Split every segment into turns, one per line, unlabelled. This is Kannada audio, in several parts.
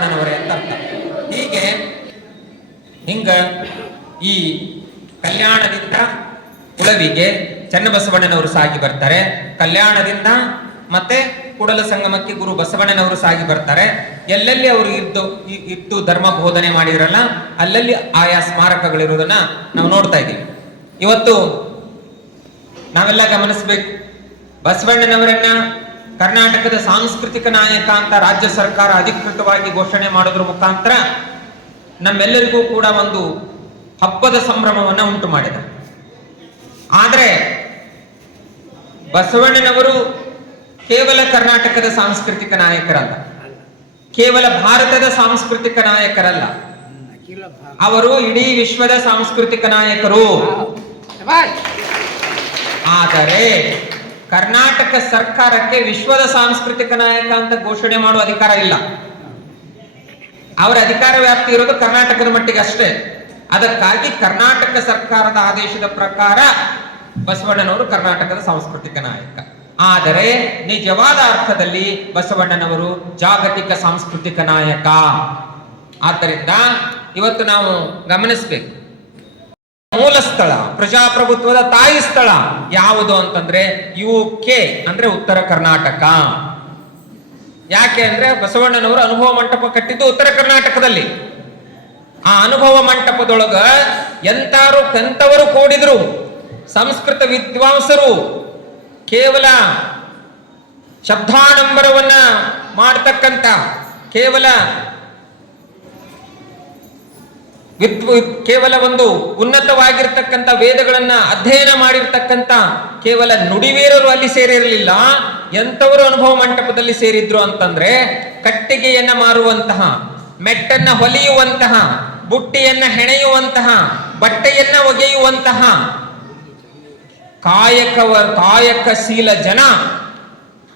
ಬಸವಣ್ಣನವರೇ ಅಂತ ಅರ್ಥ ಹೀಗೆ ಹಿಂಗ ಈ ಕಲ್ಯಾಣದಿಂದ ಉಳವಿಗೆ ಚನ್ನಬಸವಣ್ಣನವರು ಸಾಗಿ ಬರ್ತಾರೆ. ಕಲ್ಯಾಣದಿಂದ ಮತ್ತೆ ಕೂಡಲ ಸಂಗಮಕ್ಕೆ ಗುರು ಬಸವಣ್ಣನವರು ಸಾಗಿ ಬರ್ತಾರೆ. ಎಲ್ಲೆಲ್ಲಿ ಅವರು ಇದ್ದು ಇಟ್ಟು ಧರ್ಮ ಬೋಧನೆ ಮಾಡಿರಲ್ಲ ಅಲ್ಲಲ್ಲಿ ಆಯಾ ಸ್ಮಾರಕಗಳಿರೋದನ್ನ ನಾವು ನೋಡ್ತಾ ಇದ್ದೀವಿ. ಇವತ್ತು ನಾವೆಲ್ಲ ಗಮನಿಸಬೇಕು. ಬಸವಣ್ಣನವರನ್ನ ಕರ್ನಾಟಕದ ಸಾಂಸ್ಕೃತಿಕ ನಾಯಕ ಅಂತ ರಾಜ್ಯ ಸರ್ಕಾರ ಅಧಿಕೃತವಾಗಿ ಘೋಷಣೆ ಮಾಡೋದ್ರ ಮುಖಾಂತರ ನಮ್ಮೆಲ್ಲರಿಗೂ ಕೂಡ ಒಂದು ಹಬ್ಬದ ಸಂಭ್ರಮವನ್ನು ಉಂಟು ಮಾಡಿದ. ಆದರೆ ಬಸವಣ್ಣನವರು ಕೇವಲ ಕರ್ನಾಟಕದ ಸಾಂಸ್ಕೃತಿಕ ನಾಯಕರಲ್ಲ. ಕೇವಲ ಭಾರತದ ಸಾಂಸ್ಕೃತಿಕ ನಾಯಕರಲ್ಲ. ಅವರು ಇಡೀ ವಿಶ್ವದ ಸಾಂಸ್ಕೃತಿಕ ನಾಯಕರು. ಆದರೆ ಕರ್ನಾಟಕ ಸರ್ಕಾರಕ್ಕೆ ವಿಶ್ವದ ಸಾಂಸ್ಕೃತಿಕ ನಾಯಕ ಅಂತ ಘೋಷಣೆ ಮಾಡುವ ಅಧಿಕಾರ ಇಲ್ಲ. ಅವರ ಅಧಿಕಾರ ವ್ಯಾಪ್ತಿ ಇರೋದು ಕರ್ನಾಟಕದ ಮಟ್ಟಿಗೆ ಅಷ್ಟೇ. ಅದಕ್ಕಾಗಿ ಕರ್ನಾಟಕ ಸರ್ಕಾರದ ಆದೇಶದ ಪ್ರಕಾರ ಬಸವಣ್ಣನವರು ಕರ್ನಾಟಕದ ಸಾಂಸ್ಕೃತಿಕ ನಾಯಕ. ಆದರೆ ನಿಜವಾದ ಅರ್ಥದಲ್ಲಿ ಬಸವಣ್ಣನವರು ಜಾಗತಿಕ ಸಾಂಸ್ಕೃತಿಕ ನಾಯಕ. ಆದ್ದರಿಂದ ಇವತ್ತು ನಾವು ಗಮನಿಸಬೇಕು. ಮೂಲ ಸ್ಥಳ, ಪ್ರಜಾಪ್ರಭುತ್ವದ ತಾಯಿ ಸ್ಥಳ ಯಾವುದು ಅಂತಂದ್ರೆ ಯು ಕೆ ಅಂದ್ರೆ ಉತ್ತರ ಕರ್ನಾಟಕ. ಯಾಕೆ ಅಂದ್ರೆ ಬಸವಣ್ಣನವರು ಅನುಭವ ಮಂಟಪ ಕಟ್ಟಿದ್ದು ಉತ್ತರ ಕರ್ನಾಟಕದಲ್ಲಿ. ಆ ಅನುಭವ ಮಂಟಪದೊಳಗ ಎಂತಾರು ಕಂತವರು ಕೂಡಿದ್ರು, ಸಂಸ್ಕೃತ ವಿದ್ವಾಂಸರು. ಕೇವಲ ಶಬ್ದಾಡಂಬರವನ್ನ ಮಾಡ್ತಕ್ಕಂತ ಕೇವಲ ಕೇವಲ ಒಂದು ಉನ್ನತವಾಗಿರ್ತಕ್ಕಂಥ ವೇದಗಳನ್ನ ಅಧ್ಯಯನ ಮಾಡಿರ್ತಕ್ಕಂಥ ಕೇವಲ ನುಡಿವೀರರು ಅಲ್ಲಿ ಸೇರಿರಲಿಲ್ಲ, ಎಂಥವರು ಅನುಭವ ಮಂಟಪದಲ್ಲಿ ಸೇರಿದ್ರು ಅಂತಂದ್ರೆ ಕಟ್ಟಿಗೆಯನ್ನ ಮಾರುವಂತಹ, ಮೆಟ್ಟನ್ನ ಹೊಲಿಯುವಂತಹ, ಬುಟ್ಟಿಯನ್ನ ಹೆಣೆಯುವಂತಹ, ಬಟ್ಟೆಯನ್ನ ಒಗೆಯುವಂತಹ ಕಾಯಕವ ಕಾಯಕಶೀಲ ಜನ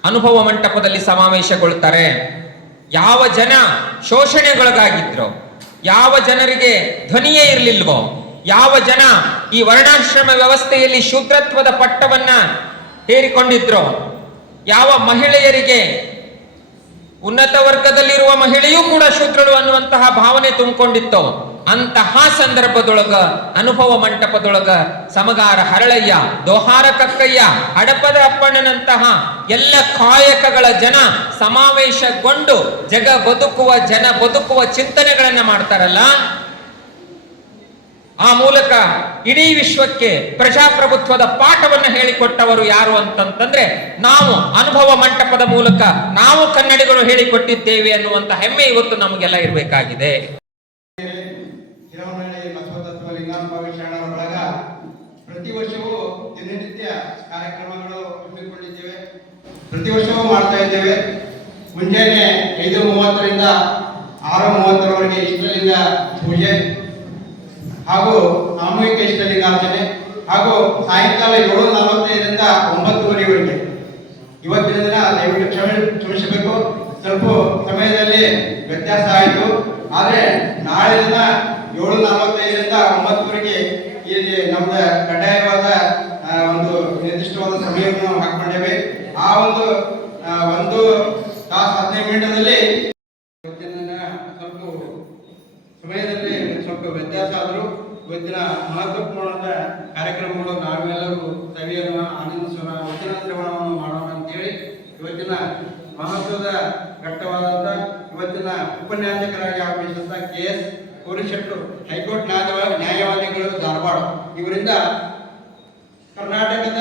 ಅನುಭವ ಮಂಟಪದಲ್ಲಿ ಸಮಾವೇಶಗೊಳ್ತಾರೆ. ಯಾವ ಜನ ಶೋಷಣೆಗೊಳಗಾಗಿದ್ರು? ಯಾವ ಜನರಿಗೆ ಧ್ವನಿಯೇ ಇರಲಿಲ್ವೋ, ಯಾವ ಜನ ಈ ವರ್ಣಾಶ್ರಮ ವ್ಯವಸ್ಥೆಯಲ್ಲಿ ಶೂದ್ರತ್ವದ ಪಟ್ಟವನ್ನ ಹೇರಿಕೊಂಡಿದ್ರೋ, ಯಾವ ಮಹಿಳೆಯರಿಗೆ ಉನ್ನತ ವರ್ಗದಲ್ಲಿರುವ ಮಹಿಳೆಯೂ ಕೂಡ ಶೂದ್ರಳು ಅನ್ನುವಂತಹ ಭಾವನೆ ತುಂಬಿಕೊಂಡಿತ್ತು ಅಂತಹ ಸಂದರ್ಭದೊಳಗ, ಅನುಭವ ಮಂಟಪದೊಳಗ, ಸಮಗಾರ ಹರಳಯ್ಯ, ದೋಹಾರ ಕಕ್ಕಯ್ಯ, ಹಡಪದ ಅಪ್ಪಣ್ಣನಂತಹ ಎಲ್ಲ ಕಾಯಕಗಳ ಜನ ಸಮಾವೇಶಗೊಂಡು ಜಗ ಬದುಕುವ, ಜನ ಬದುಕುವ ಚಿಂತನೆಗಳನ್ನ ಮಾಡ್ತಾರಲ್ಲ? ಆ ಮೂಲಕ ಇಡೀ ವಿಶ್ವಕ್ಕೆ ಪ್ರಜಾಪ್ರಭುತ್ವದ ಪಾಠವನ್ನು ಹೇಳಿಕೊಟ್ಟವರು ಯಾರು ಅಂತಂತಂದ್ರೆ, ನಾವು ಅನುಭವ ಮಂಟಪದ ಮೂಲಕ ನಾವು ಕನ್ನಡಿಗರು ಹೇಳಿಕೊಟ್ಟಿದ್ದೇವೆ ಅನ್ನುವಂತ ಹೆಮ್ಮೆ ಇವತ್ತು ನಮಗೆಲ್ಲ ಇರಬೇಕಾಗಿದೆ.
ಹಿರವನಹಳ್ಳಿ ಬಸವತತ್ವ ಲಿಂಗಾನುಭಾವಿ ಶರಣರ ಬಳಗ ಪ್ರತಿ ವರ್ಷವೂ ದಿನನಿತ್ಯ ಕಾರ್ಯಕ್ರಮಗಳು ಹಮ್ಮಿಕೊಂಡಿದ್ದೇವೆ. ಪ್ರತಿ ವರ್ಷವೂ ಮಾಡ್ತಾ ಇದ್ದೇವೆ. ಮುಂಜಾನೆ ಐದು ಮೂವತ್ತರಿಂದ ಆರು ಮೂವತ್ತರವರೆಗೆ ಇಷ್ಟಲಿಂಗ ಪೂಜೆ ಹಾಗೂ ಸಾಮೂಹಿಕ ಇಷ್ಟಲಿಂಗಾರ್ಚನೆ ಹಾಗೂ ಸಾಯಂಕಾಲ ಏಳು ನಲವತ್ತೈದರಿಂದ ಒಂಬತ್ತುವರೆವರೆಗೆ ಇವತ್ತಿನ ದಿನ ದಯವಿಟ್ಟು ಕ್ಷಮೆ ಕ್ಷಮಿಸಬೇಕು. ಸ್ವಲ್ಪ ಸಮಯದಲ್ಲಿ ವ್ಯತ್ಯಾಸ ಆಯಿತು. ಆದರೆ ನಾಳೆ ದಿನ ಏಳು ನಲವತ್ತೈದರಿಂದ ಒಂಬತ್ತುವರೆಗೆ ಇಲ್ಲಿ ನಮ್ದು ಕಡ್ಡಾಯವಾದ ಒಂದು ನಿರ್ದಿಷ್ಟವಾದ ಸಮಯವನ್ನು ಹಾಕೊಂಡೇವೆ ಆ ಒಂದು ಒಂದು ತಾಸು ಹದಿನೈದು ದಿನ ಸ್ವಲ್ಪ ಸಮಯದಲ್ಲಿ ಸ್ವಲ್ಪ ವ್ಯತ್ಯಾಸ ಆದರೂ ಇವತ್ತಿನ ಮಹತ್ವಪೂರ್ಣದ ಕಾರ್ಯಕ್ರಮಗಳು ನಾವೆಲ್ಲರೂ ಸವಿಯೋಣ ಆನಂದಿಸೋಣ ವಚನ ಶ್ರವಣವನ್ನು ಮಾಡೋಣ ಅಂತೇಳಿ ಇವತ್ತಿನ ಮಹತ್ವದ ಘಟ್ಟವಾದಂಥ ಇವತ್ತಿನ ಉಪನ್ಯಾಸಕರಾಗಿ ಆಗಮಿಸಿದಂಥ K S Korishetty high court ನ್ಯಾಯ ನ್ಯಾಯವಾದಿಗಳು ಧಾರವಾಡ. ಇವರಿಂದ ಕರ್ನಾಟಕದ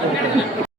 Thank you.